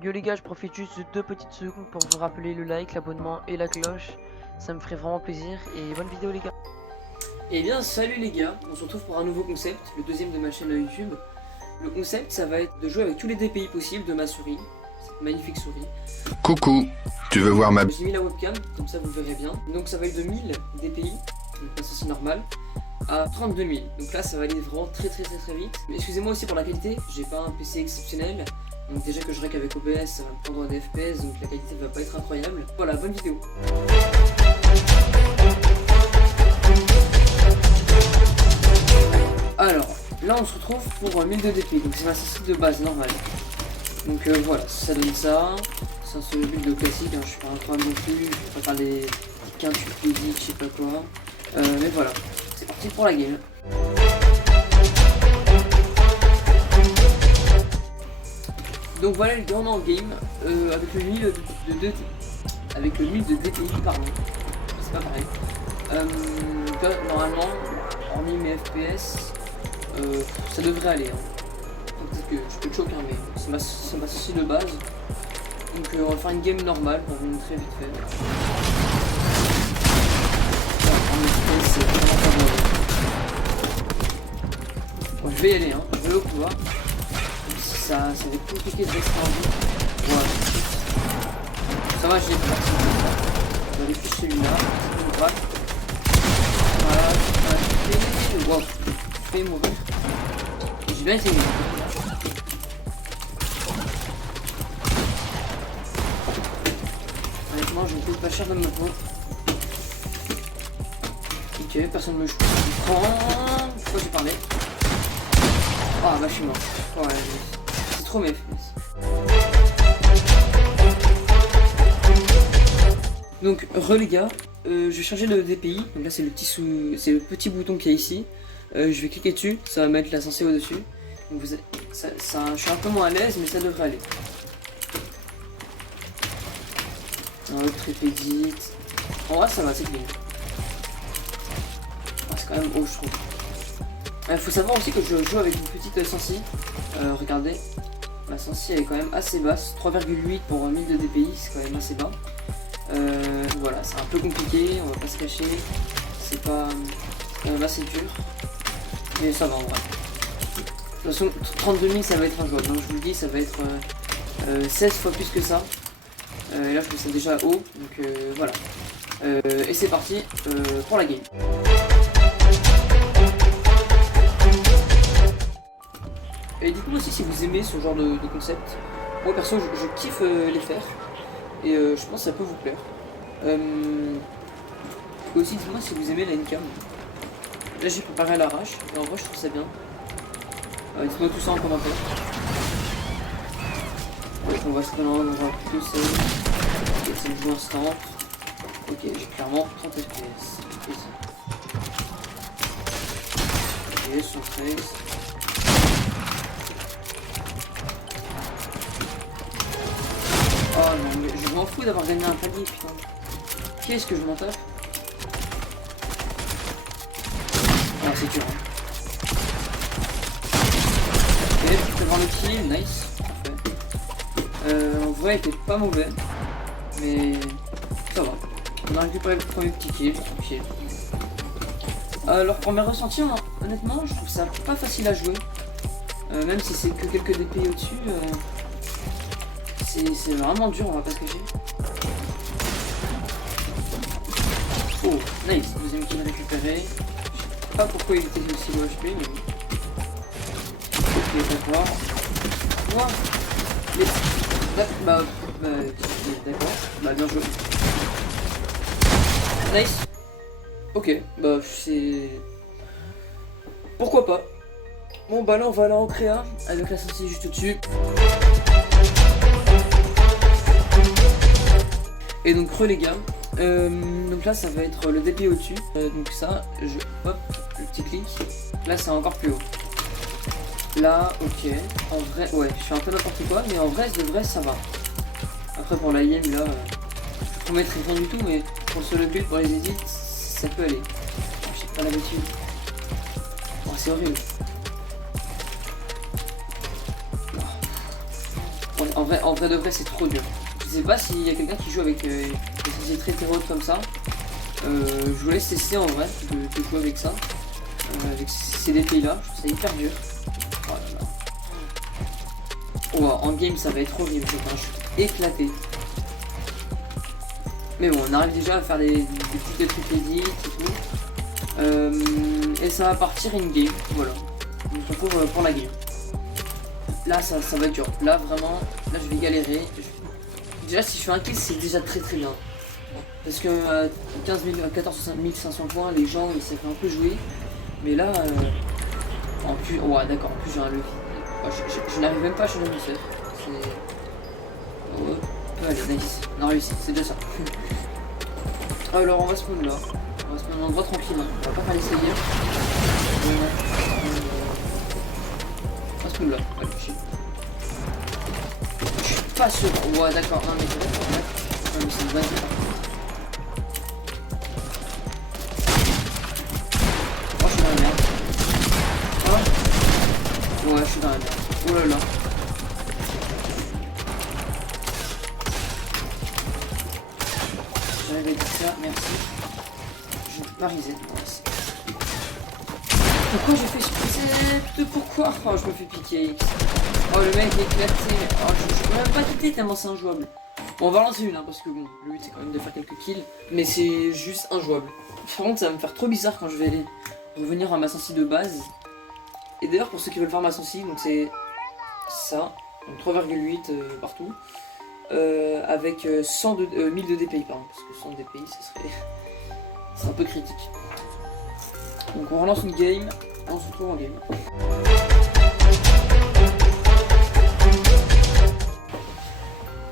Yo les gars, je profite juste de 2 petites secondes pour vous rappeler le like, l'abonnement et la cloche. Ça me ferait vraiment plaisir et bonne vidéo les gars. Eh bien salut les gars, on se retrouve pour un nouveau concept, le deuxième de ma chaîne YouTube. Le concept ça va être de jouer avec tous les DPI possibles de ma souris, cette magnifique souris. Coucou, tu veux voir ma... J'ai mis la webcam, comme ça vous verrez bien. Donc ça va être de 1000 DPI, donc là c'est normal, à 32 000. Donc là ça va aller vraiment très vite. Mais excusez-moi aussi pour la qualité, j'ai pas un PC exceptionnel. Donc déjà que je rec avec OBS, ça va me prendre des FPS, donc la qualité va pas être incroyable. Voilà, bonne vidéo. Alors, là on se retrouve pour 1002 DPI, donc c'est ma sensible de base normale. Donc voilà, ça donne ça. C'est un build classique, hein, je suis pas incroyable non plus, je vais pas faire des quintuple pédiques, je sais pas quoi. Mais voilà, c'est parti pour la game. Donc voilà le gars, on est en game avec le 1000 de DPI, pardon. C'est pas pareil. Normalement, hormis mes FPS, ça devrait aller. Hein. Peut-être que je peux choquer, hein, mais c'est ma souci de base. Donc on va faire une game normale pour vous montrer vite fait. Bon, je vais y aller, hein. Je vais au couloir. Ça va être compliqué de rester en vie. Voilà. Ça va, j'ai pas. On va aller plus celui-là. C'est droite. Voilà. Wow. Je vais mourir. J'ai bien essayé. Honnêtement, je ne coûte pas cher de maintenant. Ok, personne me prend. Pourquoi j'ai parlé? Ah bah je suis mort. Ouais, c'est trop mes FPS. Donc les gars, je vais changer de DPI. Donc là c'est le petit bouton qu'il y a ici. Je vais cliquer dessus, ça va mettre la sensée au dessus. Donc je suis un peu moins à l'aise, mais ça devrait aller. Un autre tripédite. En vrai ça va, c'est clean. Ah, c'est quand même haut je trouve. Il faut savoir aussi que je joue avec une petite sensi. Regardez, ma sensi elle est quand même assez basse. 3,8 pour 1000 de DPI, c'est quand même assez bas. Voilà, c'est un peu compliqué, on va pas se cacher. C'est pas quand même assez dur. Mais ça va en vrai. De toute façon, 32 000 ça va être injouable. Donc je vous le dis, ça va être 16 fois plus que ça. Et là je trouve ça déjà haut. Donc voilà. Et c'est parti pour la game. Et dites-moi aussi si vous aimez ce genre de concept. Moi perso je kiffe les faire. Et je pense que ça peut vous plaire. Et aussi dites-moi si vous aimez la Ncam. Là j'ai préparé à l'arrache. Et en vrai je trouve ça bien. Dites-moi tout ça en commentaire. On va se prendre on va plus c'est le jeu instant. Ok, j'ai clairement 30 FPS. Ok, 113. Oh non, mais je m'en fous d'avoir gagné un palier, putain. Qu'est-ce que je m'en tape? Ah, c'est dur. Hein. Ok, je peux voir le kill, nice. Parfait. En vrai, il était pas mauvais. Mais ça va. On a récupéré le premier petit kill, tranquille. Alors, premier ressenti, honnêtement, je trouve ça pas facile à jouer. Même si c'est que quelques DPI au-dessus. C'est vraiment dur, on va pas se cacher. Oh, nice, deuxième kill récupéré. Je sais pas pourquoi il était aussi low HP, mais... Ok, d'accord. Wow. D'accord, bah bien joué. Nice. Ok, bah c'est... Pourquoi pas. Bon bah là on va aller en créa, avec la sortie juste au-dessus. Et donc les gars, donc là ça va être le DPI au-dessus, donc ça, hop, le petit clic, là c'est encore plus haut. Là, ok, en vrai, ouais, je fais un peu n'importe quoi, mais en vrai, de vrai, ça va. Après pour la IM, là, je promettrai rien du tout, mais pour ce build, pour les edits, ça peut aller. Je sais pas l'habitude. Oh, c'est horrible. En en vrai de vrai, c'est trop dur. Je sais pas s'il y a quelqu'un qui joue avec des sorciers très terreux comme ça. Je vous laisse tester en vrai de jouer avec ça. Avec ces DPI là, je trouve ça hyper dur. Oh là là. Oh, en game ça va être horrible, je suis éclaté. Mais bon, on arrive déjà à faire des petites trucs edits et tout. Et ça va partir in game, voilà. On se retrouve pour la game. Là ça va être dur. Là vraiment, là je vais galérer. Déjà si je fais un kill c'est déjà très bien. Parce que 14 500 points, les gens ils savent un peu jouer. Mais là, en plus, ouais d'accord, en plus j'ai un levier. Oh, je n'arrive même pas à changer mon set. C'est... Oh, allez, nice. On a réussi, c'est déjà ça. Alors on va se prendre là. On va se mettre en endroit tranquille. Hein. On va pas faire les séries. On va se prendre là. Allez, je suis pas sûr. Ouais d'accord, non mais c'est vrai. Non mais c'est une bonne idée. Ouais, je suis dans la merde. Oh là là. J'avais dit ça, merci. Je ne peux pas reset. Pourquoi j'ai fait ce pourquoi? Oh, je me fais piquer. Oh, le mec est éclaté. Oh, je peux même pas quitter tellement c'est injouable. Bon, on va lancer une, hein, parce que bon, le but c'est quand même de faire quelques kills. Mais c'est juste injouable. Par contre, ça va me faire trop bizarre quand je vais revenir à ma sensi de base. Et d'ailleurs pour ceux qui veulent faire ma sensi, donc c'est ça, donc 3,8 partout, avec 1000 de DPI pardon, parce que 100 DPI c'est un peu critique. Donc on relance une game, on se retrouve en game.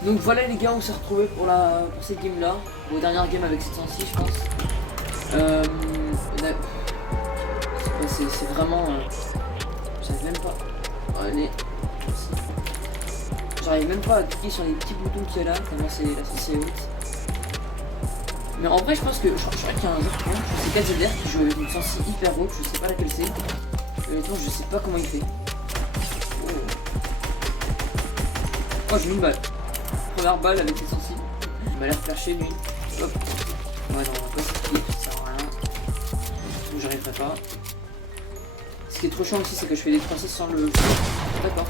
Donc voilà les gars, on s'est retrouvés pour cette game là, pour la dernière game avec cette sensi je pense. C'est vraiment... J'arrive même pas. Allez. J'arrive même pas à cliquer sur les petits boutons qu'il y a là, tellement c'est la sensi est haute. Mais en vrai je pense que je crois qu'il y a un autre point, c'est KZR qui joue avec une sensi hyper haute, je sais pas laquelle c'est. Honnêtement je sais pas comment il fait. Oh j'ai mis une balle. Première balle avec les sensi. Il m'a l'air perché lui. Hop. Ouais non on va pas s'expliquer, ça sert à rien. Donc j'arriverai pas. Ce qui est trop chiant aussi c'est que je fais des 3-6 sans le... D'accord.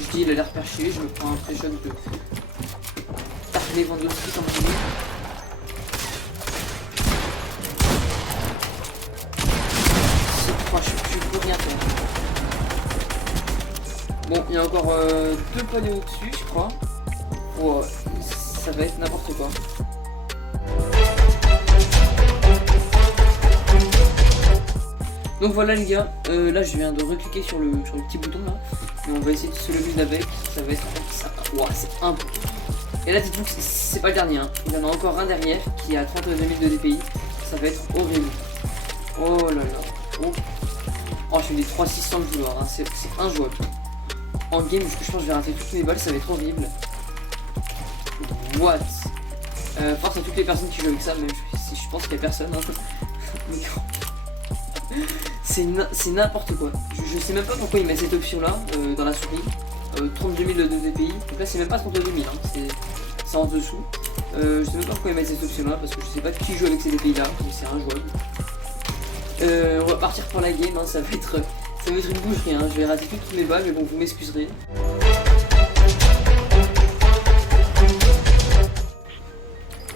Je dis il a l'air perché, je me prends un pré-shot de... Tartelé Vendowski comme je dis. C'est 3, je peux rien faire. Bon, il y a encore 2 paliers au-dessus je crois. Oh, ça va être n'importe quoi. Donc voilà les gars, là je viens de recliquer sur le petit bouton là, et on va essayer de se lever avec, ça va être ça. Wow, c'est un peu. Et là dites-vous que c'est pas le dernier, hein. Il y en a encore un derrière qui a 32 000 de DPI, ça va être horrible. Oh là là, oh, oh je fais des 3-6 sans le vouloir, hein. C'est injouable. En game je pense que je vais rater toutes mes balles, ça va être horrible. What? Force à toutes les personnes qui jouent avec ça, même je pense qu'il y a personne. Hein. C'est n'importe quoi. Je sais même pas pourquoi ils mettent cette option là dans la souris. 32 000 de DPI. Donc là c'est même pas 32 000, hein. C'est en dessous. Je sais même pas pourquoi ils mettent cette option là parce que je sais pas qui joue avec ces DPI là. C'est injouable. On va partir pour la game, hein. Ça va être une boucherie, hein. Je vais rater toutes mes balles mais bon vous m'excuserez.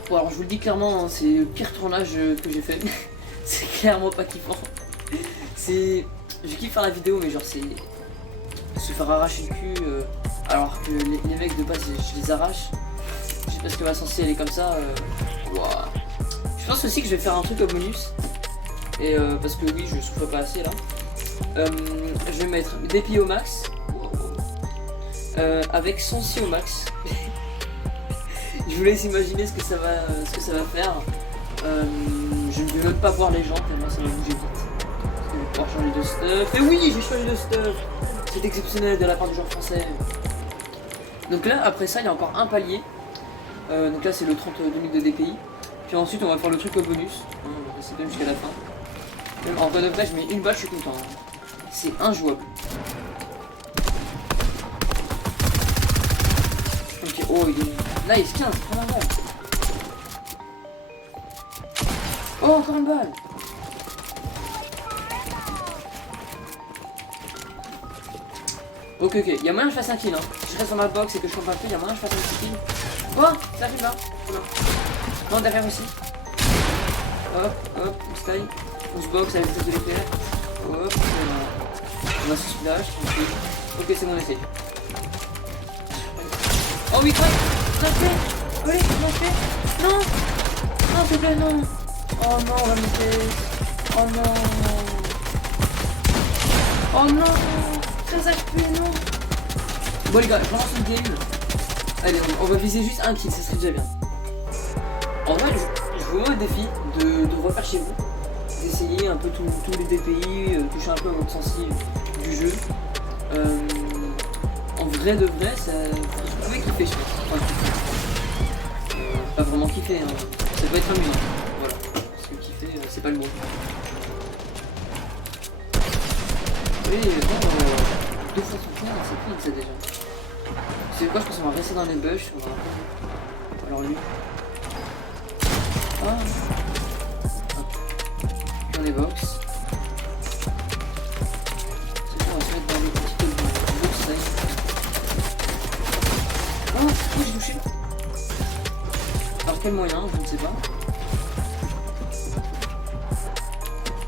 Bon alors je vous le dis clairement, hein, c'est le pire tournage que j'ai fait. C'est clairement pas kiffant. Je kiffe faire la vidéo mais genre c'est se faire arracher le cul alors que les mecs de base je les arrache. Juste parce que ma sensi elle est comme ça. Wow. Je pense aussi que je vais faire un truc au bonus. Et parce que oui je souffle pas assez là. Je vais mettre DPI au max. Avec sensi au max. Je vous laisse imaginer ce que ça va faire. Je ne vais même pas voir les gens tellement ça va bouger vite. Je vais pouvoir changer de stuff. Et oui, j'ai changé de stuff. C'est exceptionnel de la part du joueur français. Donc là, après ça, il y a encore un palier. Donc là, c'est le 32 000 de DPI. Puis ensuite, on va faire le truc au bonus. On va passer bien jusqu'à la fin. Même en vrai de vrai, je mets une balle, je suis content. C'est injouable. Oh, il est... Nice, 15, prends la balle. Oh, encore une balle. Ok, il y a moyen que je fasse un kill. Hein. Si je reste dans ma box et que je compte pas le il y a moyen que je fasse un petit kill. Oh, ça arrive là. Non, derrière aussi. Hop, on sky. On se box avec le de l'éclair. Hop, on va se splash, tranquille. Ok, c'est bon, on essaye. Oh oui, crack. Allez, comment je fais? Non. Non, s'il te plaît, non. Oh non, on va me faire. Oh non. Oh non. 13 HP, non. Bon les gars, je relance le game. Allez, on va viser juste un kill, ça serait déjà bien. En vrai, je vous mets au défi de refaire chez vous. D'essayer un peu tous les DPI, toucher un peu à votre sensible du jeu. En vrai de vrai, ça, vous pouvez kiffer, je pense. Enfin, pas vraiment kiffer, hein. Ça peut être amusant. Voilà, parce que kiffer, c'est pas le mot. Et bon, 2 fois son point, c'est clean ça déjà. C'est quoi, je pense qu'on va rester dans les bush. On va... Alors lui. Ah. Dans les box. C'est bon, on va se mettre dans les petites box là. Oh, j'ai touché. Par quel moyen, je ne sais pas.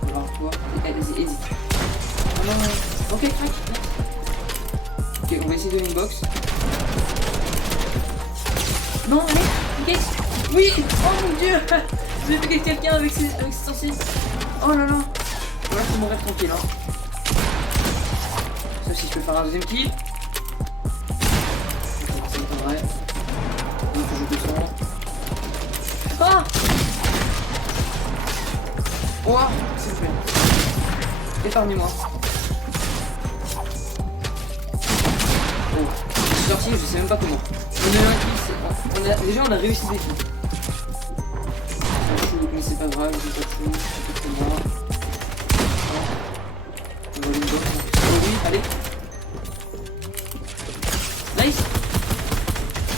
On va voir quoi. Vas-y, hésite. Oh non, ok, crack. Ok, on va essayer de l'inbox. Non, allez, ok. Oui. Oh mon dieu. J'ai fait quelqu'un avec ses sorciers. Oh là là. Voilà, c'est mon rêve tranquille. Hein. Sauf si je peux faire un deuxième kill. Ça m'étonnerait. Donc je descends. Ah. Oh, s'il vous plaît. Épargnez-moi. Je suis sorti, je sais même pas comment. On a eu un kill, déjà on a réussi des kills. Mais c'est pas grave, j'ai pas de chou, c'est pas moi. On va aller une box. Oh oui, allez. Nice.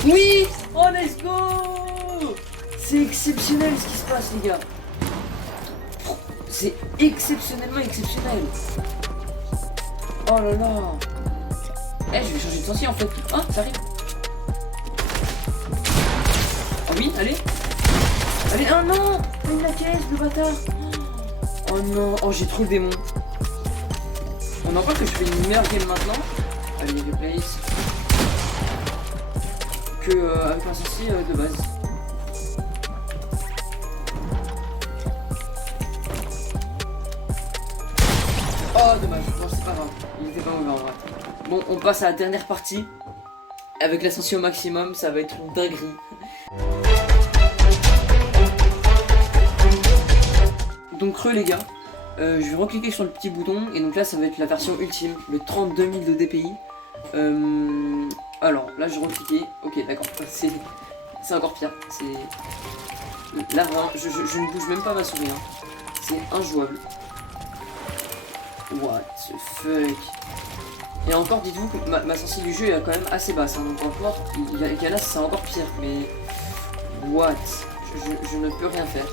Oui. Oh let's go. C'est exceptionnel ce qui se passe les gars. C'est exceptionnellement exceptionnel. Oh là là. Eh, je vais changer de sensible en fait. Ah, ça arrive. Oh oui, allez. Allez, oh non. Une la caisse, le bâtard. Oh non, oh j'ai trop le démon. On en voit que je fais une meilleure game maintenant. Allez, replace. Que avec un sensible de base. Oh dommage, bon c'est pas grave, il était pas mauvais en vrai. Bon, on passe à la dernière partie. Avec l'ascension au maximum, ça va être une dinguerie. Donc les gars, je vais recliquer sur le petit bouton et donc là ça va être la version ultime, le 32 000 de DPI. Alors là je recliqué, ok d'accord, c'est encore pire. C'est là vraiment, je ne bouge même pas ma souris, hein. C'est injouable. What the fuck. Et encore, dites-vous que ma sensibilité du jeu est quand même assez basse, hein, donc encore, il y en a c'est encore pire, mais... What. Je ne peux rien faire.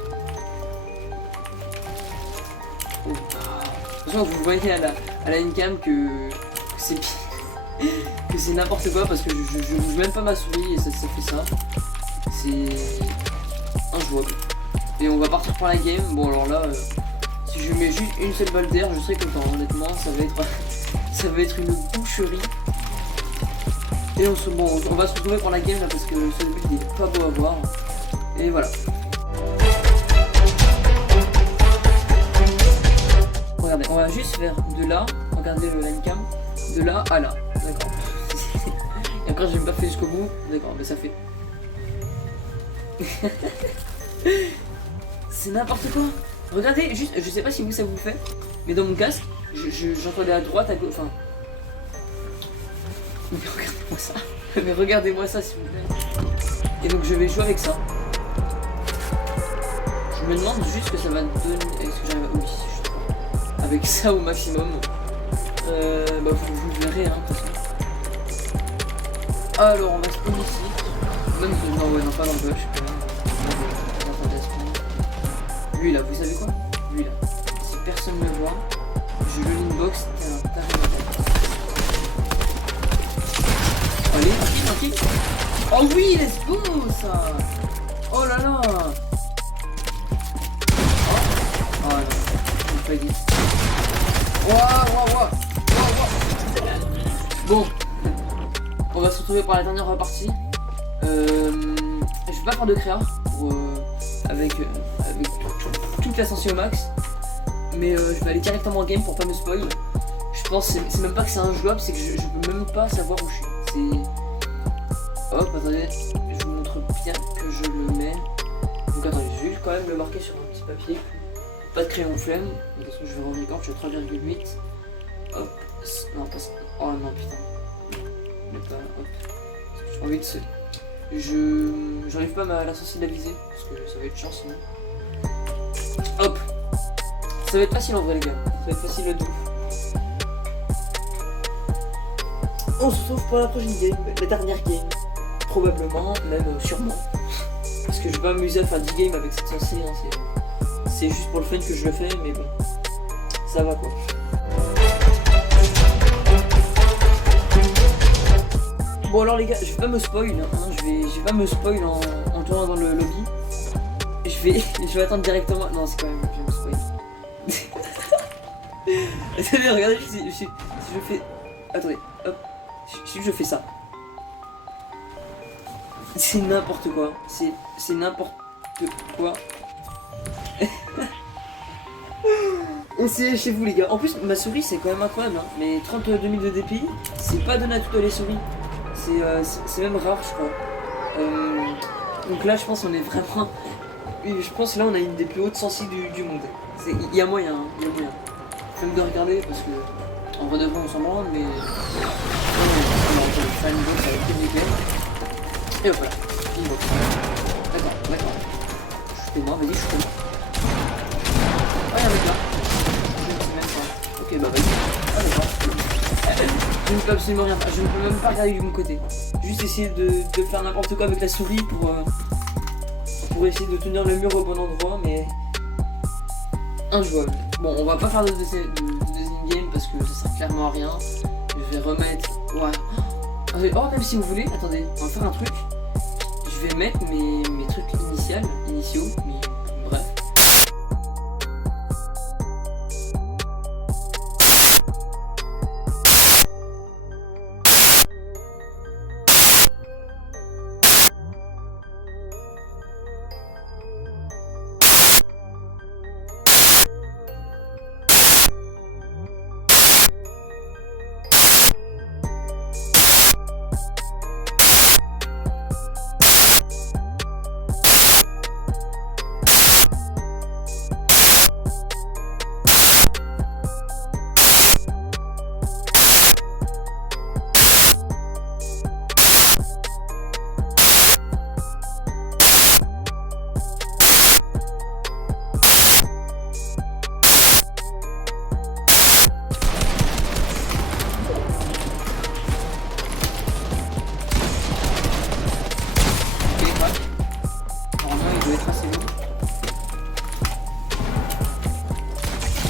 Oh. De toute façon, vous voyez à la in-cam que c'est pire. Que c'est n'importe quoi, parce que je bouge même pas ma souris et ça fait ça. C'est... injouable. Et on va partir pour la game, bon alors là... Si je mets juste une seule balle d'air, je serais content, honnêtement, ça va être une boucherie. Et on va se retrouver pour la game là parce que ce but n'est pas beau à voir. Et voilà. Regardez, on va juste faire de là, regardez le line cam, de là à là, d'accord. Et encore j'ai même pas fait jusqu'au bout, d'accord, mais ça fait. C'est n'importe quoi. Regardez, juste, je sais pas si vous ça vous le fait, mais dans mon casque, j'entendais à droite, à gauche, enfin... Mais regardez-moi ça. Mais regardez-moi ça s'il vous plaît. Et donc je vais jouer avec ça. Je me demande juste ce que ça va donner. Est-ce que j'arrive à... Oui, je crois. Avec ça au maximum. Bah vous le verrez hein de toute façon. Alors on va spawn ici. Même non, ouais, non, pas dans le bush. Lui là, vous savez quoi? Lui là. Si personne ne le voit, je le inbox et un taré de tête. Allez, tranquille. Oh oui, let's go ça. Oh là là. Oh non, je pas dit. Waouh. Bon, on va se retrouver pour la dernière partie. Je vais pas faire de créa pour, avec toute l'ascension au max, mais je vais aller directement en game pour pas me spoil. Je pense c'est même pas que c'est injouable, c'est que je peux même pas savoir où je suis. C'est hop, attendez, je vous montre bien que je le mets. Donc attendez, je vais quand même le marquer sur un petit papier. Pas de crayon flemme, de toute façon je vais revenir quand je suis à 3,8. Hop, non pas ça. Oh non putain. Mais pas, hop. J'ai envie de se. J'arrive pas à la sensibilité de la viser, parce que ça va être chiant sinon. Hop. Ça va être facile en vrai les gars. Ça va être facile de ouf. On se retrouve pour la prochaine game, la dernière game. Probablement, même sûrement. Parce que je vais pas m'amuser à faire 10 games avec cette sensibilité, hein, c'est juste pour le fun que je le fais, mais bon. Ça va quoi. Bon alors les gars, je vais pas me spoil, hein, je vais pas me spoil en tournant dans le lobby. Je vais attendre directement. Non c'est quand même, je vais me spoil. Attendez, regardez si je fais. Attendez, hop. Si je fais ça. C'est n'importe quoi. C'est n'importe quoi. Et c'est chez vous les gars. En plus ma souris c'est quand même incroyable hein. Mais 32 000 de DPI, c'est pas donné à toutes les souris. C'est même rare je crois. Donc là je pense on est vraiment. Je pense là on a une des plus hautes sensibles du monde. Il y a moyen, hein, il y a moyen. Même de regarder parce que en vrai de vrai on s'en branle mais. Alors on va faire une box avec le nickel. Et hop voilà, une box. D'accord. Shootez-moi, vas-y shootez-moi. Ah y'a un mec là. Je ne sais même pas. Ok bah vas-y. Ah d'accord. Je ne peux absolument rien faire, je ne peux même pas regarder du bon côté. Juste essayer de faire n'importe quoi avec la souris pour essayer de tenir le mur au bon endroit, mais injouable. Bon, on va pas faire de deuxième game parce que ça sert clairement à rien. Je vais remettre. Ouais. Oh, même si vous voulez, attendez, on va faire un truc. Je vais mettre mes trucs initiaux, mais bref.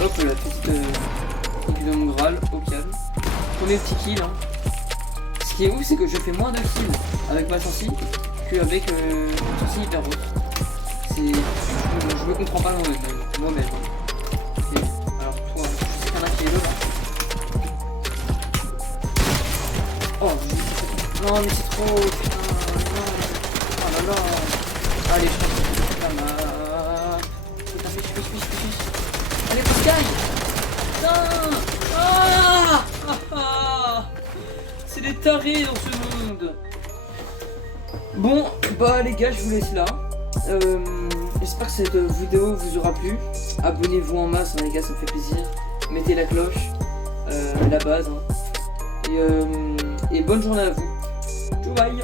Hop la petite évidemment Graal au calme. Premier petit kill hein. Ce qui est ouf c'est que je fais moins de kills avec ma sensi qu'avec une sensi hyper haute. Je me comprends pas moi-même. Okay. Alors toi, je sais qu'il y en a qui est là. Oh non mais c'est trop. Putain, non. Oh là là. Allez je pense que c'est la main. Putain fiche. Allez Pascal. Putain. C'est des tarés dans ce monde. Bon bah les gars je vous laisse là. J'espère que cette vidéo vous aura plu. Abonnez-vous en masse hein, les gars, ça me fait plaisir. Mettez la cloche, la base hein. Et bonne journée à vous. Ciao bye.